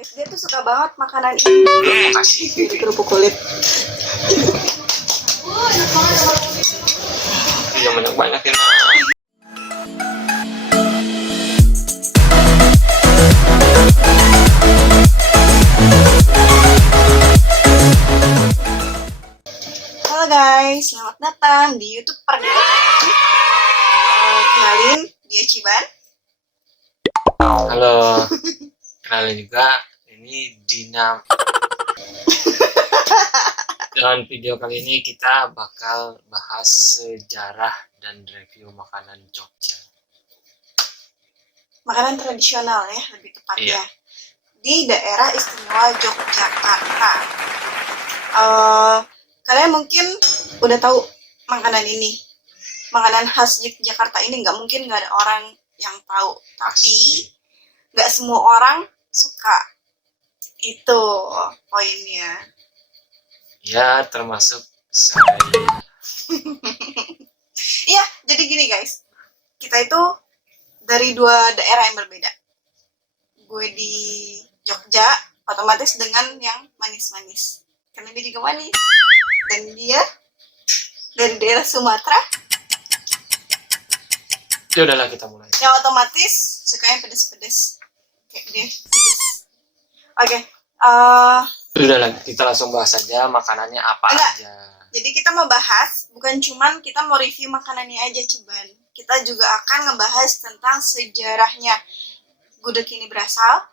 guys, dia tuh suka banget makanan ini. Makasih. Jadi kerupuk kulit. Yang banyak ya. Halo guys, selamat datang di YouTube Perdana. Kenalin, dia Ciban. Halo. Kenalin juga, ini Dina. Dalam video kali ini kita bakal bahas sejarah dan review makanan Jogja. Makanan tradisional ya, lebih tepatnya. Iya. Di daerah istimewa Yogyakarta. Kalian mungkin udah tahu makanan ini. Makanan khas Yogyakarta ini nggak mungkin nggak ada orang yang tahu. Tapi nggak semua orang suka. Itu poinnya. Ya, termasuk saya. Iya, jadi gini guys. Kita itu dari dua daerah yang berbeda. Gue di Jogja, otomatis dengan yang manis-manis. Karena dia juga manis. Dan dia dari daerah Sumatera, Ya udahlah, kita mulai. yang otomatis sukanya pedes-pedes. Kayak dia pedes. Oke, Udahlah, kita langsung bahas aja makanannya apa Enggak. aja. jadi kita mau bahas, bukan cuman kita mau review makanannya aja, Ciban. Kita juga akan ngebahas tentang sejarahnya. Gudeg ini berasal,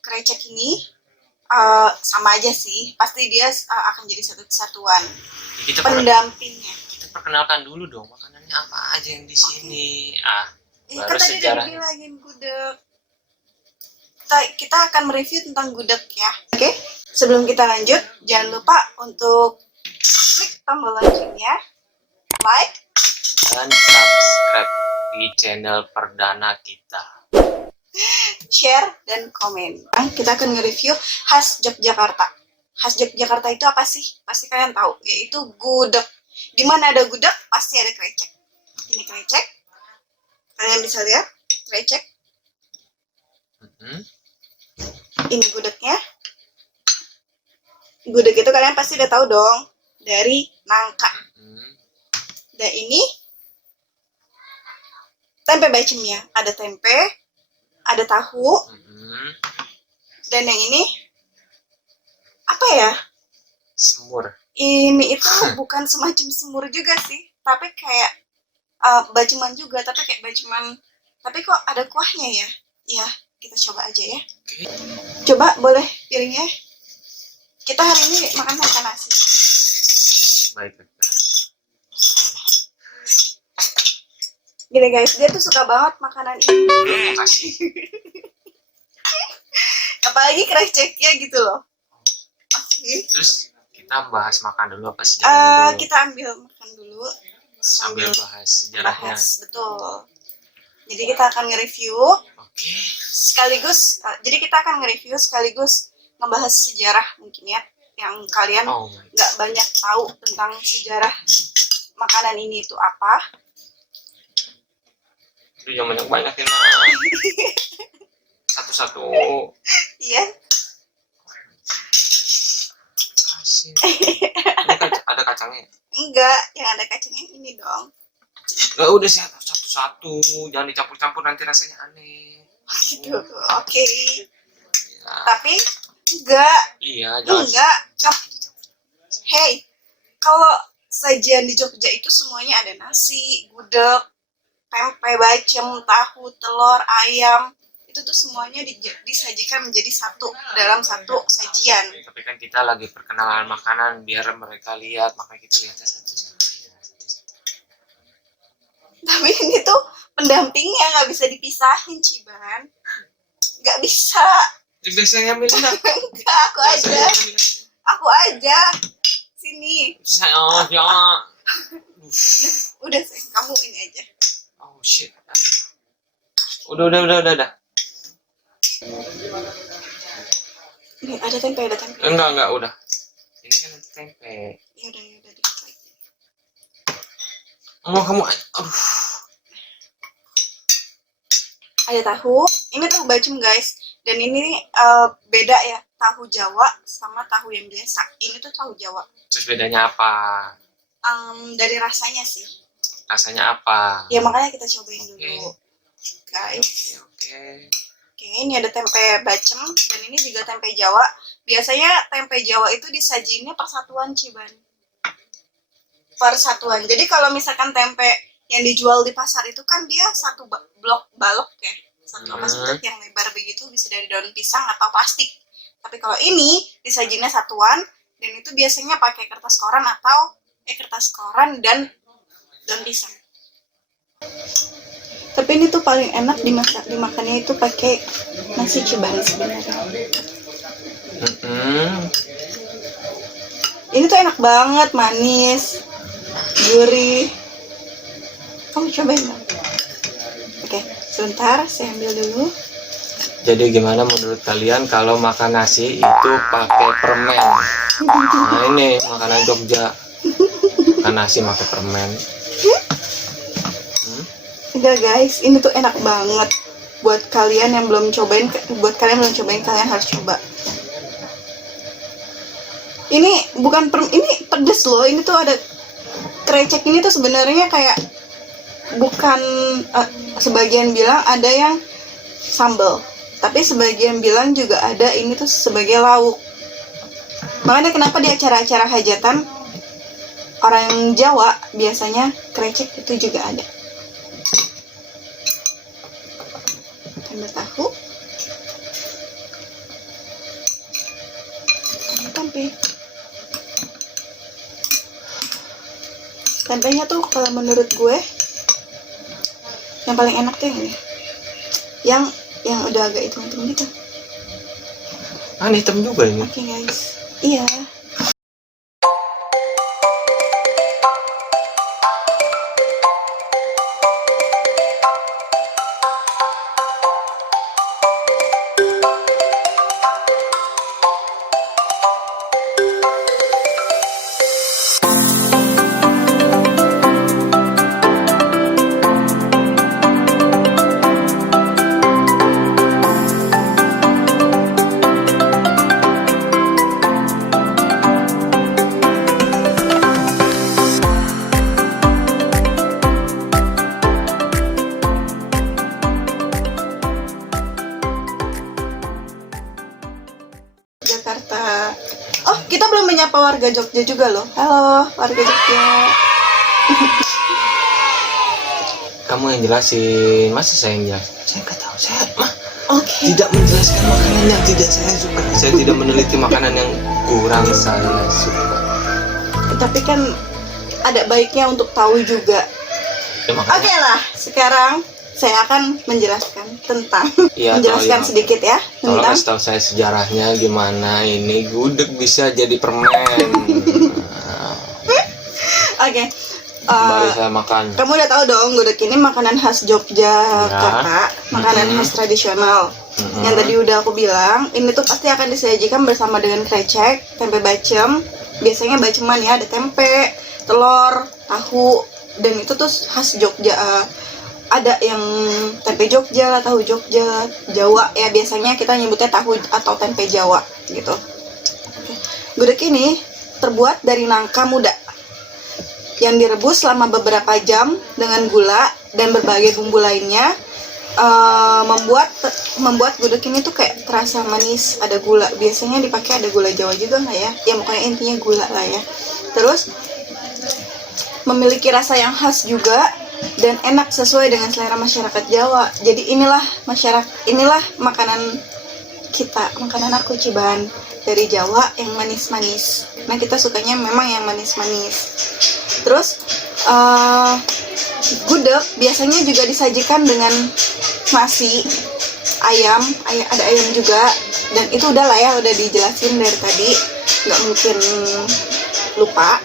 krecek ini sama aja sih. Pasti dia akan jadi satu kesatuan. Kita Pendampingnya. perkenalkan dulu dong makanannya apa aja yang di sini. Kan Baru tadi udah sejarahnya. dibilangin gudeg. Kita akan mereview tentang gudeg ya. Oke, sebelum kita lanjut, jangan lupa untuk klik tombol loncengnya, like, Dan subscribe di channel perdana kita. share, dan komen. Kita akan nge-review khas Yogyakarta. Khas Yogyakarta itu apa sih? Pasti kalian tahu, yaitu gudeg. Di mana ada gudeg, pasti ada krecek. Ini krecek. Kalian bisa lihat, krecek. Ini gudegnya. Gudeg itu kalian pasti udah tahu dong, dari nangka. Dan ini tempe bacemnya. Ada tempe, ada tahu, dan yang ini apa ya? Semur. Ini itu bukan semacam semur juga sih, tapi kayak baceman juga, tapi kayak baceman. Tapi kok ada kuahnya ya? Ya, kita coba aja ya. Oke. Coba boleh piringnya. Kita hari ini makan pakai nasi. Baik. Gini guys, dia tuh suka banget makanan ini. Makasih. Apalagi kreceknya gitu loh. Oke. Terus kita bahas makan dulu apa sejarahnya dulu? Kita ambil makan dulu Sambil bahas sejarahnya. bahas, betul. Jadi kita akan nge-review Oke. sekaligus, jadi kita akan nge-review sekaligus ngebahas sejarah mungkin ya, yang kalian Oh my. nggak banyak tahu tentang sejarah makanan ini itu apa. Itu yang banyak ya. Satu-satu. Iya. Kasih. Ini ada kacangnya. Enggak, yang ada kacangnya ini dong. Gak, udah sih satu-satu, jangan dicampur-campur nanti rasanya aneh. Gitu. Oke. Ya. Tapi enggak. Iya, jangan. Enggak. Hey, kalau sajian di Jogja itu semuanya ada nasi, gudeg, tempe bacem, tahu, telur, ayam. Itu tuh semuanya disajikan menjadi satu dalam satu sajian. Tapi kan kita lagi perkenalan makanan biar mereka lihat, makanya kita lihatnya satu-satu. Tapi ini tuh pendampingnya nggak bisa dipisahin, Ciban. Nggak bisa. Juga saya ambil enggak? Enggak, aku aja. Sini. Saya ya. Udah, sayang, kamu ini aja. Oh shit. Udah. Ini ada tempe. Enggak, udah. Ini kan tempe. Ya udah dikit lagi. Kamu aduh. Ada tahu. Ini tahu bacem guys. Dan ini beda ya, tahu Jawa sama tahu yang biasa. Ini tuh tahu Jawa. Terus bedanya apa? Dari rasanya sih. Rasanya apa? Ya makanya kita cobain dulu, guys. Oke. Oke, ini ada tempe bacem dan ini juga tempe Jawa. Biasanya tempe Jawa itu disajiinnya persatuan, Ciban. Persatuan. Jadi kalau misalkan tempe yang dijual di pasar itu kan dia satu blok balok ya. Satu apa sudut yang lebar begitu, bisa dari daun pisang atau plastik. Tapi kalau ini disajiinnya satuan dan itu biasanya pakai kertas koran atau kertas koran dan daun pisang. Tapi ini tuh paling enak dimakannya itu pakai nasi Ciban sebenarnya. Ini tuh enak banget, manis, gurih. Kamu cobain dong. Oke, sebentar saya ambil dulu. Jadi gimana menurut kalian kalau makan nasi itu pakai permen? Nah ini makanan Jogja. Makan nasi pakai permen. Enggak guys, ini tuh enak banget. Buat kalian yang belum cobain, kalian harus coba. Ini bukan ini pedes loh. Ini tuh ada krecek. Ini tuh sebenarnya kayak bukan sebagian bilang ada yang sambal, tapi sebagian bilang juga ada ini tuh sebagai lauk. Makanya kenapa di acara-acara hajatan orang Jawa biasanya krecek itu juga ada. Tambah tahu, tempe. Tempenya tuh kalau menurut gue yang paling enak tuh yang ini, yang udah agak hitam-hitam gitu. Hitam juga ini. Oke guys, iya. Jakarta. Oh, kita belum menyapa warga Jogja juga loh. Halo, warga Jogja. Kamu yang jelasin, masa saya yang jelasin? Saya nggak tahu, saya Oke. tidak menjelaskan makanan yang tidak saya suka. Saya tidak meneliti makanan yang kurang saya suka. Tapi kan ada baiknya untuk tahu juga. Ya, Oke lah, sekarang saya akan menjelaskan tentang menjelaskan sedikit ya Tolong tentang kasih tahu saya sejarahnya gimana ini gudeg bisa jadi permen. Oke. Kembali saya makan. Kamu udah tahu dong, gudeg ini makanan khas Yogyakarta, makanan khas tradisional. Yang tadi udah aku bilang, ini tuh pasti akan disajikan bersama dengan krecek, tempe bacem. Biasanya baceman ya, ada tempe, telur, tahu, dan itu tuh khas Jogja. Ada yang tempe Jogja, tahu Jogja, Jawa ya, biasanya kita nyebutnya tahu atau tempe Jawa gitu. Gudeg ini terbuat dari nangka muda yang direbus selama beberapa jam dengan gula dan berbagai bumbu lainnya. Membuat gudeg ini tuh kayak terasa manis, ada gula. Biasanya dipakai ada gula Jawa juga nggak ya? Ya pokoknya intinya gula lah ya. Terus memiliki rasa yang khas juga dan enak sesuai dengan selera masyarakat Jawa. Jadi inilah makanan kita, makanan aku Ciban dari Jawa yang manis-manis. Nah kita sukanya memang yang manis-manis. Terus gudeg biasanya juga disajikan dengan nasi, ayam, ada ayam juga. Dan itu udah lah ya, udah dijelasin dari tadi, nggak mungkin lupa.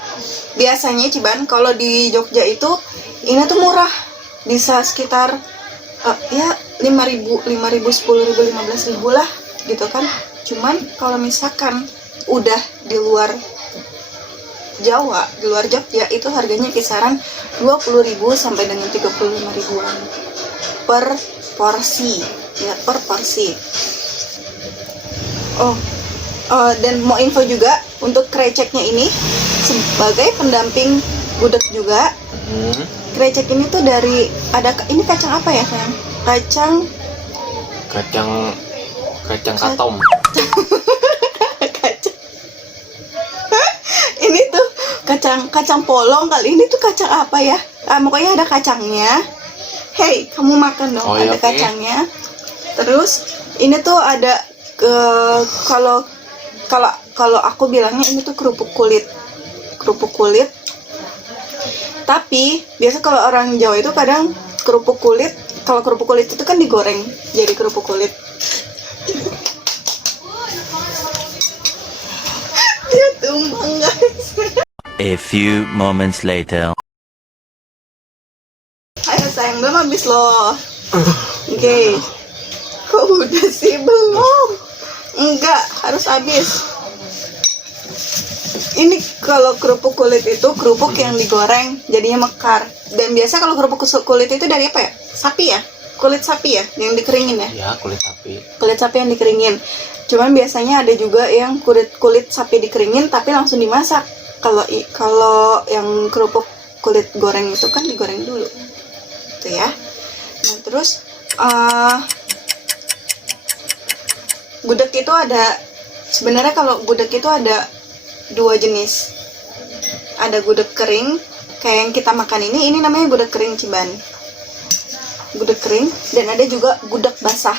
Biasanya Ciban kalau di Jogja itu ini tuh murah, bisa sekitar ya 5.000, 10.000, 15.000 lah gitu kan. Cuman kalau misalkan udah di luar Jawa, di luar Jogja itu harganya kisaran 20.000 sampai dengan 35.000-an per porsi, ya per porsi. Oh, dan mau info juga untuk kreceknya ini sebagai pendamping gudeg juga. Krecek ini tuh dari ini kacang apa ya sayang? Kacang katom. Kacang. Ini tuh kacang polong kali. Ini tuh kacang apa ya? Pokoknya ada kacangnya. Hey, kamu makan dong. Oh, ada iya, kacangnya. Terus ini tuh ada kalau aku bilangnya ini tuh kerupuk kulit. Tapi biasa kalau orang Jawa itu kadang kalau kerupuk kulit itu kan digoreng jadi kerupuk kulit. Dia tumbang guys. A few moments later. Ayo sayang, belum habis loh. Oke. Kok udah sih? Belum. Enggak, harus habis. Ini kalau kerupuk kulit itu kerupuk yang digoreng jadinya mekar. Dan biasa kalau kerupuk kulit itu dari apa ya? Sapi ya? Kulit sapi ya? Yang dikeringin ya? Ya, kulit sapi. Kulit sapi yang dikeringin. Cuman biasanya ada juga yang kulit sapi dikeringin tapi langsung dimasak. Kalau yang kerupuk kulit goreng itu kan digoreng dulu. Itu ya. Nah, terus gudeg itu sebenarnya kalau gudeg itu ada 2 jenis. Ada gudeg kering kayak yang kita makan ini namanya gudeg kering Ciban. Gudeg kering, dan ada juga gudeg basah.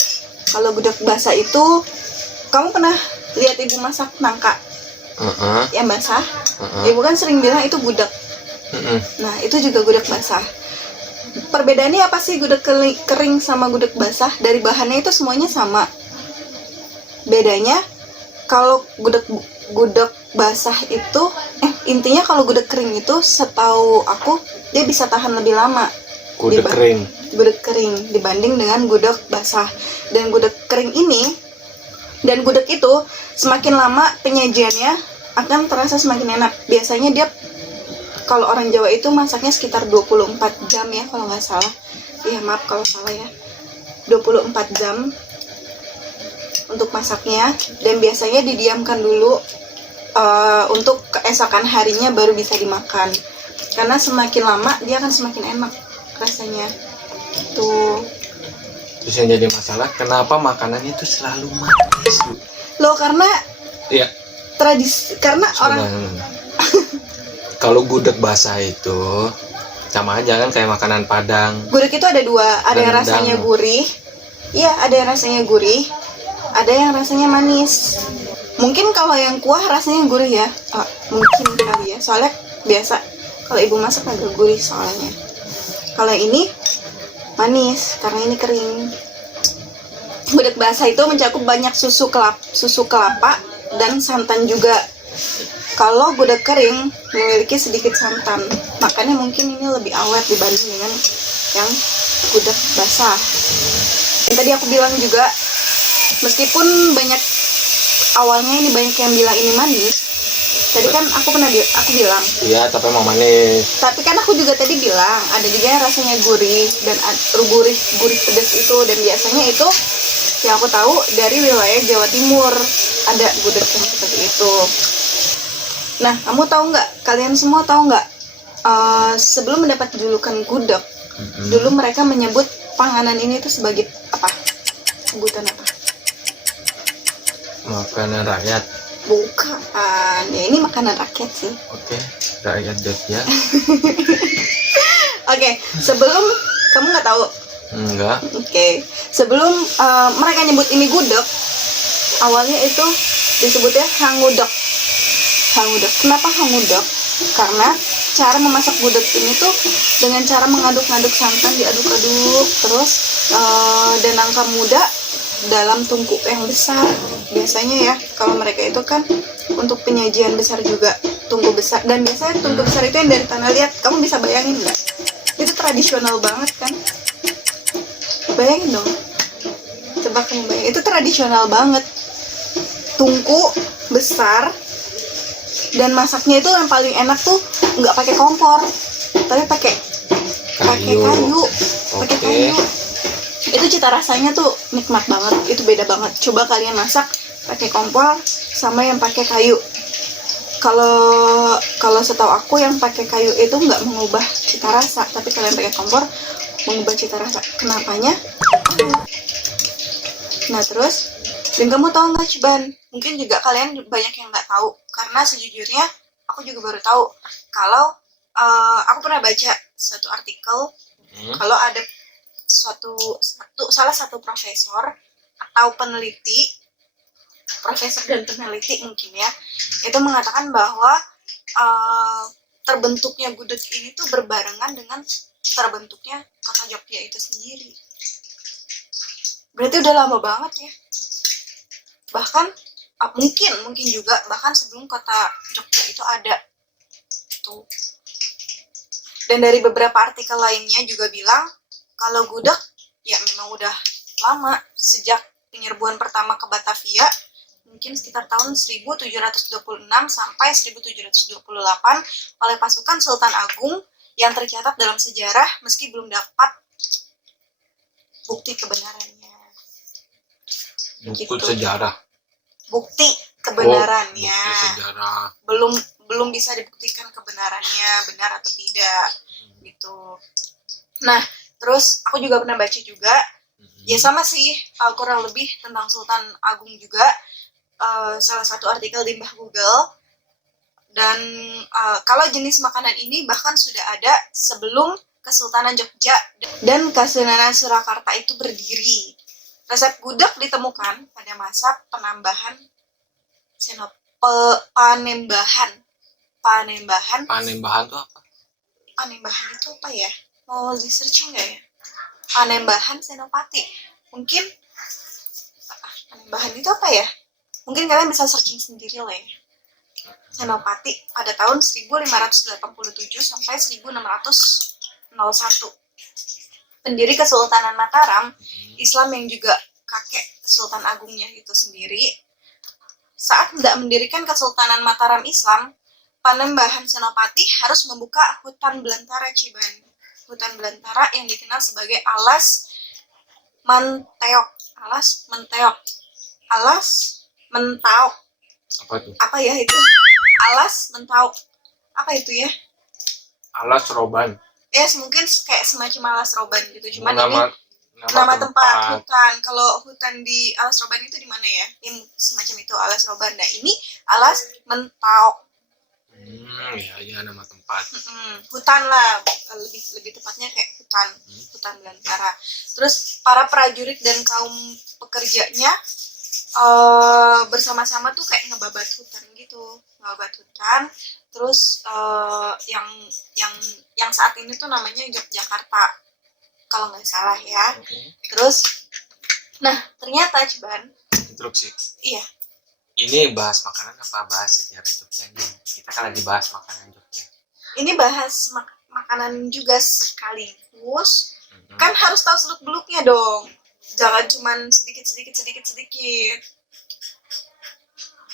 Kalau gudeg basah itu kamu pernah lihat ibu masak nangka? Yang basah. Ibu kan sering bilang itu gudeg. Nah, itu juga gudeg basah. Perbedaannya apa sih gudeg kering sama gudeg basah? Dari bahannya itu semuanya sama. Bedanya kalau gudeg basah itu intinya kalau gudeg kering itu setahu aku dia bisa tahan lebih lama. Gudeg kering dibanding dengan gudeg basah. Dan gudeg kering ini dan gudeg itu semakin lama penyajiannya akan terasa semakin enak. Biasanya dia kalau orang Jawa itu masaknya sekitar 24 jam ya kalau nggak salah. Ya maaf kalau salah ya. 24 jam untuk masaknya, dan biasanya didiamkan dulu untuk keesokan harinya baru bisa dimakan. Karena semakin lama dia akan semakin enak rasanya. Tuh. Terus yang jadi masalah, kenapa makanan itu selalu manis, Bu? Loh, karena Iya. tradisi, karena orang kalau gudeg basah itu sama aja kan kayak makanan Padang. gudeg itu ada 2, ada yang Rendang. rasanya gurih. Iya, ada yang rasanya gurih, ada yang rasanya manis. Mungkin kalau yang kuah rasanya gurih ya. Mungkin kali ya. Soalnya biasa kalau ibu masak agak gurih soalnya. Kalau ini manis karena ini kering. Gudeg basah itu mencakup banyak susu kelapa dan santan juga. Kalau gudeg kering memiliki sedikit santan, makanya mungkin ini lebih awet dibanding dengan yang gudeg basah. Dan tadi aku bilang juga, meskipun awalnya ini banyak yang bilang ini manis, tadi kan aku bilang. Iya, tapi emang manis. Tapi kan aku juga tadi bilang ada juga yang rasanya gurih dan gurih pedas itu, dan biasanya itu yang aku tahu dari wilayah Jawa Timur ada gudeg yang seperti itu. Nah, kalian semua tahu nggak? Sebelum mendapat julukan gudeg, dulu mereka menyebut panganan ini tuh sebagai apa? Sebutan apa? Makanan rakyat. Bukan, ya ini makanan rakyat sih. Oke, rakyat Jogja. Oke, sebelum kamu nggak tahu? Enggak. Oke, sebelum mereka nyebut ini gudeg, awalnya itu disebutnya hangudeg. Kenapa hangudeg? Karena cara memasak gudeg ini tuh dengan cara mengaduk-aduk santan, diaduk-aduk terus dan nangka muda dalam tungku yang besar. Biasanya ya kalau mereka itu kan untuk penyajian besar juga, tungku besar. Dan biasanya tungku besar itu yang dari tanah liat. Kamu bisa bayangin nggak? Itu tradisional banget kan? Bayangin dong, coba kamu bayangin, itu tradisional banget. Tungku besar, dan masaknya itu yang paling enak tuh nggak pakai kompor, tapi pakai kayu. Pakai kayu. Itu cita rasanya tuh nikmat banget, itu beda banget. Coba kalian masak pakai kompor sama yang pakai kayu. Kalau setahu aku yang pakai kayu itu nggak mengubah cita rasa, tapi kalau yang pakai kompor mengubah cita rasa. Kenapanya? Nah terus, dan kamu tahu nggak Ciban? Mungkin juga kalian banyak yang nggak tahu, karena sejujurnya aku juga baru tahu kalau aku pernah baca satu artikel kalau ada salah satu profesor atau peneliti, profesor dan peneliti mungkin ya, itu mengatakan bahwa terbentuknya gudeg ini tuh berbarengan dengan terbentuknya kota Jogja itu sendiri. Berarti udah lama banget ya. Bahkan mungkin juga bahkan sebelum kota Jogja itu ada tuh. Dan dari beberapa artikel lainnya juga bilang kalau gudeg ya memang udah lama, sejak penyerbuan pertama ke Batavia mungkin sekitar tahun 1726 sampai 1728 oleh pasukan Sultan Agung yang tercatat dalam sejarah meski belum dapat bukti kebenarannya. Buku sejarah. Bukti kebenarannya. Bukti sejarah. Belum bisa dibuktikan kebenarannya benar atau tidak gitu. Nah, terus aku juga pernah baca juga, ya sama sih kurang lebih tentang Sultan Agung juga, salah satu artikel di Mbah Google. Dan kalau jenis makanan ini bahkan sudah ada sebelum Kesultanan Jogja dan Kasunanan Surakarta itu berdiri. Resep gudeg ditemukan pada masa Panembahan Panembahan tuh apa? Panembahan itu apa ya? Mau di searching nggak ya? Panembahan Senopati. Mungkin Panembahan itu apa ya? Mungkin kalian bisa searching sendiri lah ya. Senopati pada tahun 1587 sampai 1601. Pendiri Kesultanan Mataram, Islam yang juga kakek Sultan Agungnya itu sendiri. Saat hendak mendirikan Kesultanan Mataram Islam, Panembahan Senopati harus membuka hutan belantara Ciban. Hutan belantara yang dikenal sebagai Alas Menteok. Apa itu? Apa ya itu? Alas Mentauk. Apa itu ya? Alas Roban. Mungkin kayak semacam Alas Roban gitu. Cuman nama tempat hutan. Kalau hutan di Alas Roban itu di mana ya? Yang semacam itu Alas Roban. Nah, ini Alas Mentauk. Ya nama tempat. Hutan lah, lebih tepatnya kayak hutan belantara. Terus para prajurit dan kaum pekerjanya bersama-sama tuh kayak ngebabat hutan gitu, terus yang saat ini tuh namanya Yogyakarta kalau nggak salah ya. Terus nah ternyata Ciban, Instruksi. Iya. Ini bahas makanan apa bahas sejarah Jogja? Kita kan lagi bahas makanan Jogja. Ini bahas makanan juga sekaligus. Kan harus tahu seluk beluknya dong. Jangan cuman sedikit.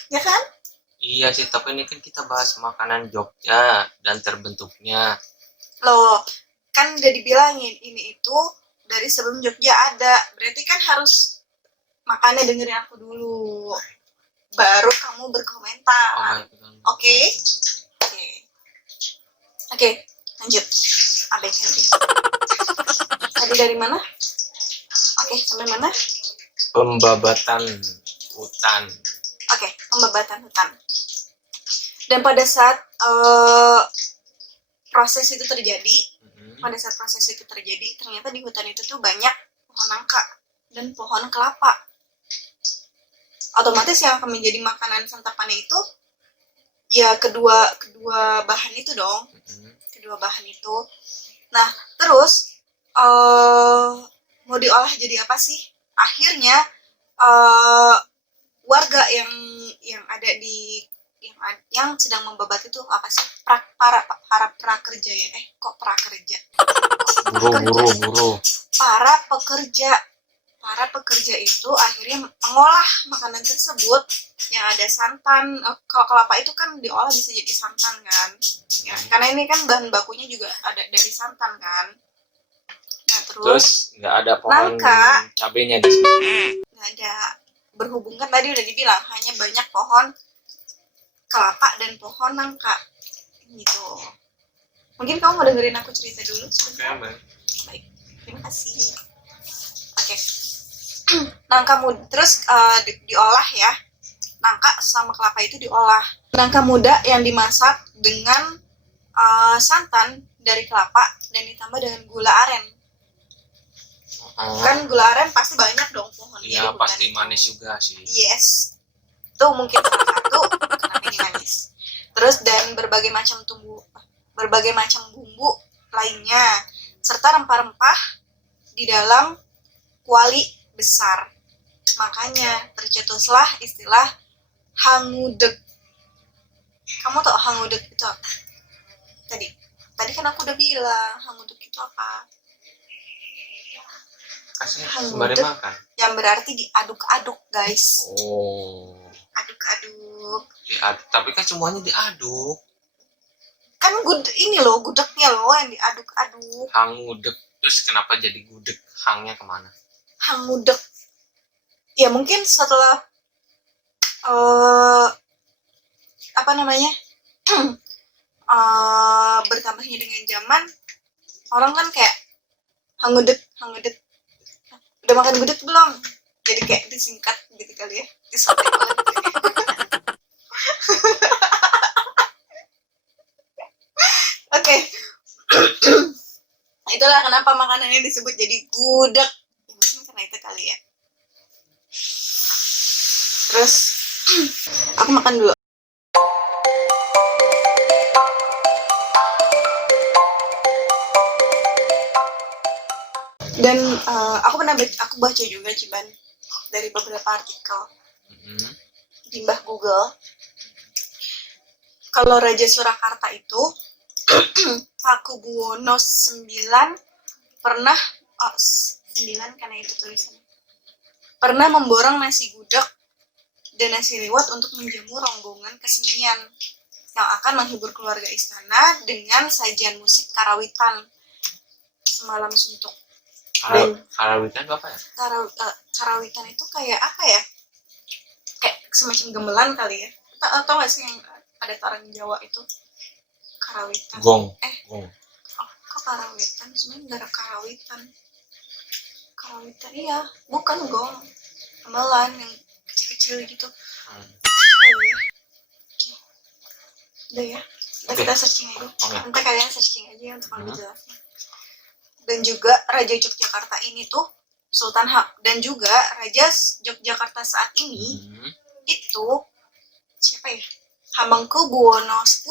Ya kan? Iya sih, tapi ini kan kita bahas makanan Jogja dan terbentuknya. Loh, kan udah dibilangin ini itu dari sebelum Jogja ada. Berarti kan harus makanya dengerin aku dulu. Baru kamu berkomentar. Oke? Oke, lanjut. Abaikan deh. Tadi dari mana? Oke, sampai mana? Pembabatan hutan. Oke, pembabatan hutan. Dan pada saat proses itu terjadi, ternyata di hutan itu tuh banyak pohon nangka dan pohon kelapa. Otomatis yang akan menjadi makanan santapannya itu ya kedua bahan itu dong. Kedua bahan itu. Nah, terus mau diolah jadi apa sih? Akhirnya warga yang ada di yang sedang membabat itu apa sih? Para prakerja ya. Kok prakerja? Buru. Para pekerja itu akhirnya mengolah makanan tersebut yang ada santan. Kalau kelapa itu kan diolah bisa jadi santan kan? Ya, karena ini kan bahan bakunya juga ada dari santan kan. Nah, terus nggak ada pohon nangka, cabenya di sini. nggak ada. berhubung kan tadi udah dibilang hanya banyak pohon kelapa dan pohon nangka gitu. Mungkin kamu mau dengerin aku cerita dulu sebentar? Baik, terima kasih. Oke. Nangka muda terus diolah ya. Nangka sama kelapa itu diolah. Nangka muda yang dimasak dengan santan dari kelapa dan ditambah dengan gula aren. Kan gula aren pasti banyak dong pohonnya. Iya, pasti manis juga sih. Yes. Itu mungkin salah satu kenapa ini manis. Terus dan berbagai macam bumbu lainnya serta rempah-rempah di dalam kuali besar. Makanya tercetuslah istilah hangudeg. Kamu tau hangudeg itu apa? Tadi kan aku udah bilang hangudeg itu apa? Kasih Hangudeg sembari makan. yang berarti diaduk-aduk, guys. Oh. Aduk-aduk. Tapi kan semuanya diaduk. Kan ini loh gudegnya loh yang diaduk-aduk. Hangudeg. Terus kenapa jadi gudeg? Hangnya kemana? Hangudeg. Ya mungkin setelah apa namanya bertambahnya dengan zaman, orang kan kayak hangudeg. Udah makan gudeg belum? Jadi kayak disingkat gitu kali ya. Disingkat banget. Oke. Itulah kenapa makanannya disebut jadi gudeg. Ya, mungkin karena itu kali ya. Terus aku makan dulu. Dan aku baca juga Ciban dari beberapa artikel di Mbah Google. Kalau Raja Surakarta itu Pakubuwono IX pernah 9 karena itu tulisannya. Pernah memborong nasi gudeg dan nasi liwet untuk menjamu rombongan kesenian yang akan menghibur keluarga istana dengan sajian musik karawitan semalam suntuk. Karawitan apa ya? Karawitan itu kayak apa ya? Kayak semacam gamelan kali ya. Tau gak sih yang ada tarang Jawa itu? Karawitan. Gong. Kok karawitan? Sebenarnya nggak ada karawitan. Karawitan iya, bukan gong. Gamelan yang kecil-kecil gitu. Kali ya. Oke. Udah ya. Kita searching aja. Nanti kalian searching aja untuk lebih jelasnya. Dan juga Raja Yogyakarta ini tuh dan juga Raja Yogyakarta saat ini itu siapa ya? Hamengkubuwono X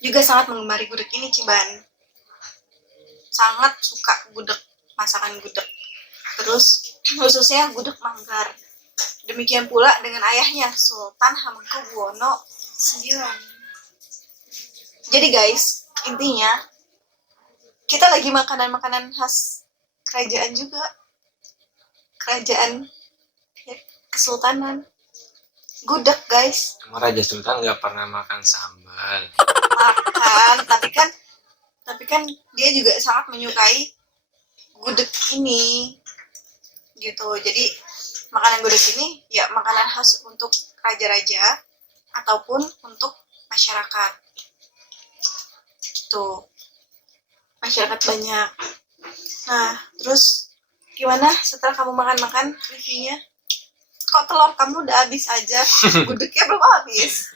juga sangat menggemari gudeg ini Ciban. Sangat suka gudeg, masakan gudeg. Terus khususnya gudeg manggar. Demikian pula dengan ayahnya Sultan Hamengkubuwono IX. Jadi guys, intinya kita lagi makanan khas kerajaan juga. Kerajaan ya, kesultanan. Gudeg, guys. Emang Raja Sultan nggak pernah makan sambal. Makan, tapi kan dia juga sangat menyukai gudeg ini. Gitu. Jadi makanan gudeg ini ya makanan khas untuk raja-raja ataupun untuk masyarakat. Gitu. Masyarakat banyak. Nah, terus gimana setelah kamu makan reviewnya? Kok telur kamu udah habis aja? Gudegnya belum habis.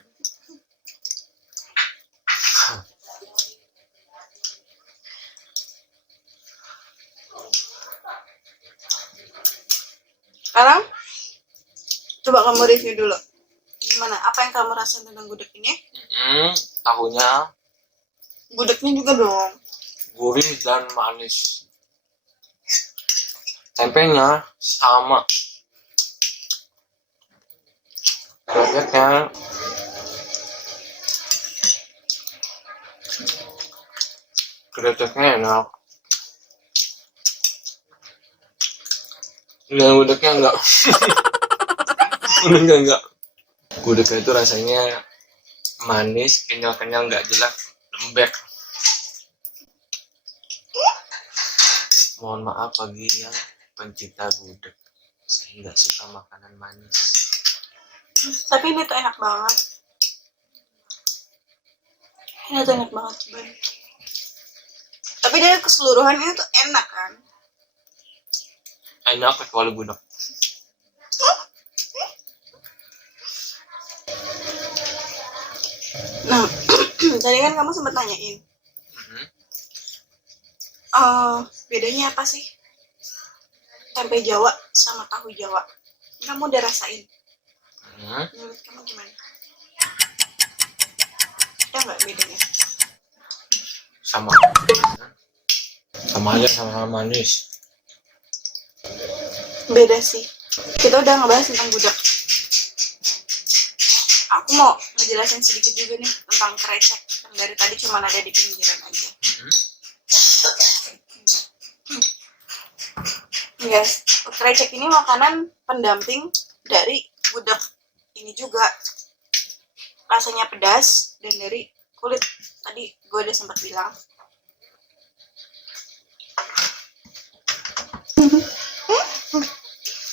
Sekarang coba kamu review dulu. Gimana? Apa yang kamu rasain tentang gudeg ini? Tahunya Gudegnya juga dong. gurih dan manis. Tempenya sama. Kreteknya enak. Gudegnya enggak. Enggak. Gudegnya itu rasanya manis, kenyal-kenyal, nggak jelas, lembek. Mohon maaf bagi yang pencinta gudeg. Saya nggak suka makanan manis. Tapi ini tuh enak banget. Ini tuh enak banget coba. Tapi dari keseluruhannya tuh enak kan. Enak kecuali gudeg. Nah, tadi kan kamu sempat nanyain, Mhm. bedanya apa sih tempe Jawa sama tahu Jawa? Kamu udah rasain? Menurut kamu gimana? Ada nggak bedanya? Sama aja, sama manis. Beda sih. Kita udah ngebahas tentang gudeg. Aku mau ngejelasin sedikit juga nih tentang krecek yang dari tadi cuma ada di pinggiran aja. Yes, krecek ini makanan pendamping dari gudeg ini juga. Rasanya pedas dan dari kulit. Tadi gue udah sempat bilang.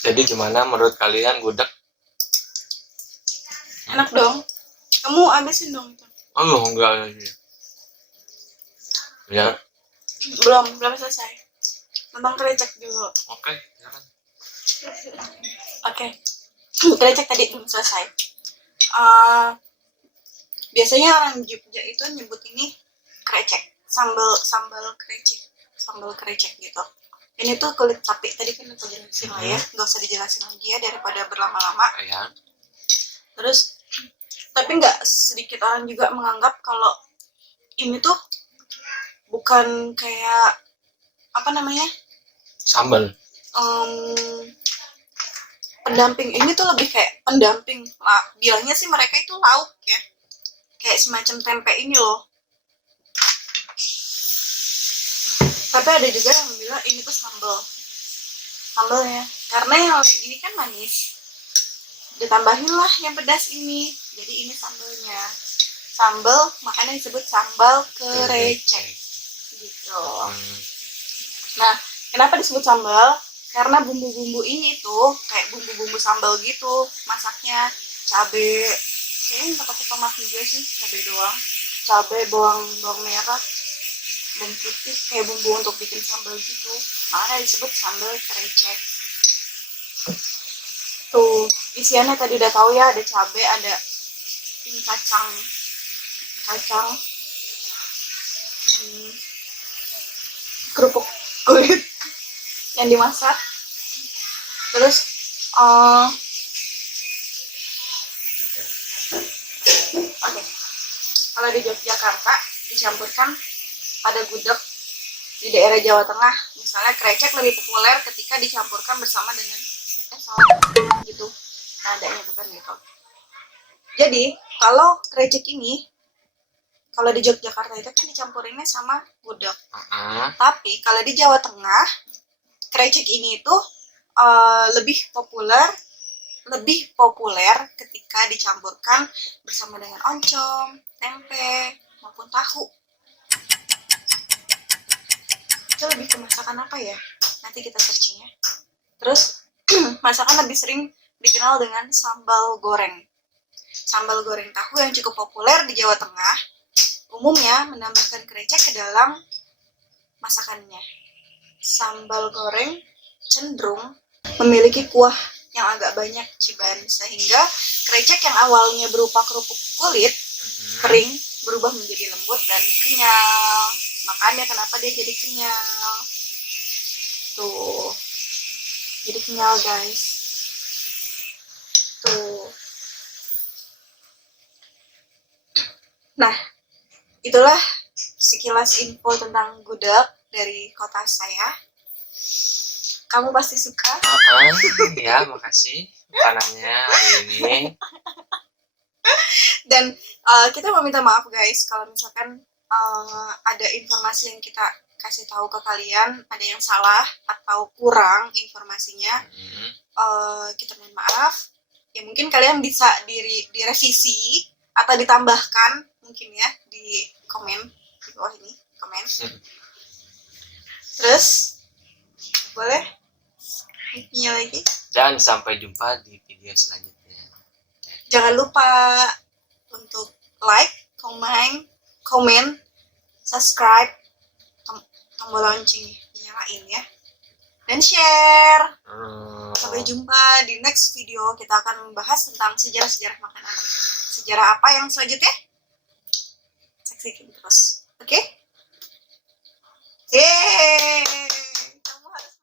Jadi gimana menurut kalian gudeg? Enak dong. Kamu habisin dong itu. Oh enggak lagi. Ya, Belum selesai. Tentang krecek dulu. oke. Jangan. Oke. Krecek tadi belum selesai. Biasanya orang Jogja itu nyebut ini krecek, sambal krecek gitu. Ini tuh kulit sapi, tadi kan aku jelasin lah ya, nggak usah dijelasin lagi ya daripada berlama-lama. Ya. Terus tapi nggak sedikit orang juga menganggap kalau ini tuh bukan kayak apa namanya, Sambal. pendamping. Ini tuh lebih kayak pendamping lah, bilangnya sih mereka itu lauk ya, kayak semacam tempe ini loh. Tapi ada juga yang bilang ini tuh sambalnya, karena yang lain ini kan manis, ditambahin lah yang pedas ini, jadi ini sambalnya. Sambal makanya disebut sambal krecek gitu. Nah, kenapa disebut sambal? Karena bumbu-bumbu ini tuh kayak bumbu-bumbu sambal gitu masaknya. Cabe, kayaknya nggak pakai tomat juga sih, cabe doang. Cabe, bawang merah, bawang putih, kayak bumbu untuk bikin sambal gitu. Makanya disebut sambal krecek. Tuh, isiannya tadi udah tahu ya, ada cabe, ada ini kacang, kerupuk kulit yang dimasak. Terus oke. Kalau di Yogyakarta dicampurkan pada gudeg di daerah Jawa Tengah, misalnya krecek lebih populer ketika dicampurkan bersama dengan gitu. Nadanya bukan gitu. Jadi kalau krecek ini, kalau di Yogyakarta itu kan dicampurinnya sama gudeg. Tapi kalau di Jawa Tengah, krecek ini itu lebih populer ketika dicampurkan bersama dengan oncom, tempe, maupun tahu. Itu lebih ke masakan apa ya? Nanti kita searching ya. Terus masakan lebih sering dikenal dengan sambal goreng. Sambal goreng tahu yang cukup populer di Jawa Tengah umumnya menambahkan krecek ke dalam masakannya. Sambal goreng cenderung memiliki kuah yang agak banyak ciban, sehingga krecek yang awalnya berupa kerupuk kulit kering berubah menjadi lembut dan kenyal. Makanya kenapa dia jadi kenyal. Tuh. Jadi kenyal, guys. Tuh. Nah, itulah sekilas info tentang gudeg dari kota saya. Kamu pasti suka. Ya, makasih makanannya hari ini. Dan kita mau minta maaf guys kalau misalkan ada informasi yang kita kasih tahu ke kalian ada yang salah atau kurang informasinya. Kita mohon maaf. Ya mungkin kalian bisa direvisi atau ditambahkan mungkin ya di komen di bawah ini, komen. Terus boleh mic-nya lagi. Dan sampai jumpa di video selanjutnya. Jangan lupa untuk like, komen, subscribe, tombol lonceng dinyalain ya, dan share. Sampai jumpa di next video. Kita akan membahas tentang sejarah-sejarah makanan. Sejarah apa yang selanjutnya? Saksikan terus. Oke? Yeay! Kamu harus